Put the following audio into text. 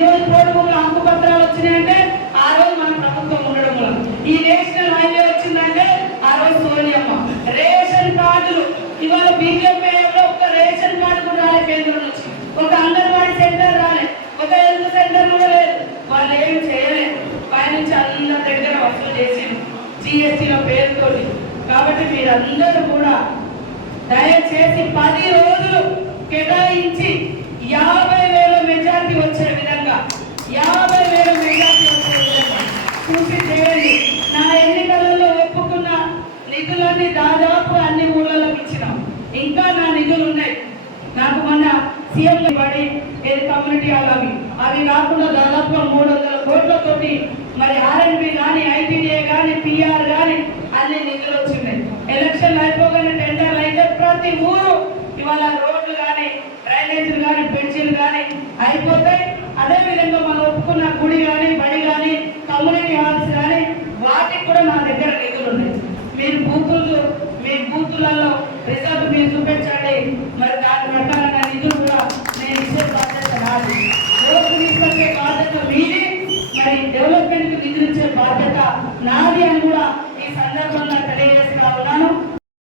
ఈరోజు పోడుగులు హక్కు పత్రాలు వచ్చినాయంటే ఆ రోజు మన ప్రభుత్వం ఉండడం వల్ల ఈ నేషనల్ హైవే వచ్చిందంటే ఆ రోజు సోనియమ్మ. రేషన్ కార్డులు. ఇవాళ బీజేపీ ఒక రేషన్ కార్డు కూడా రాలే కేంద్రం నుంచి. ఒక అంగన్వాడీ సెంటర్ రాలే. ఒక హెల్త్ సెంటర్ కూడా లేదు. వాళ్ళు ఏం చేయలేదు పైనుంచి అందరి దగ్గర వసూలు చేసి జిఎస్టీల పేరుతోటి. కాబట్టి మీరందరూ కూడా దయచేసి పది రోజులు చేయండి. నా ఎన్నికలలో ఒప్పుకున్న నిధులన్నీ దాదాపు అన్ని ఊళ్ళలోకి ఇచ్చినాం. ఇంకా నా నిధులు ఉన్నాయి నాకు మొన్న సీఎం పడి ఏది కమ్యూనిటీ హాల్ అవి. అవి కాకుండా దాదాపు మూడు వందల కోట్లతోటి మరి ఆర్ఎన్బి కానీ ఐటీడీఏ కానీ పిఆర్ కానీ అన్ని నిధులు వచ్చినాయి. ఎలక్షన్లు అయిపోగానే టెండర్లు అయితే ప్రతి ఊరు ఇవాళ రోడ్లు కానీ డ్రైనేజీలు కానీ బెంచీలు కానీ అయిపోతాయి. అదేవిధంగా మనం ఒప్పుకున్న గుడి కానీ బడి కానీ కమ్యూనిటీ హాల్స్ కానీ మా దగ్గర నిధులు ఉన్నాయి. మీరు బూతులు మీ బూతులలో రిజర్వ్ మీరు చూపించండి మరి దాని పెట్టాలన్న నిధులు కూడా నేను ఇచ్చే బాధ్యత నాది. ఓట్లు తీసుకొచ్చే బాధ్యత మీదే. మరి డెవలప్మెంట్కి నిధులు ఇచ్చే బాధ్యత నాది అని కూడా ఈ సందర్భంలో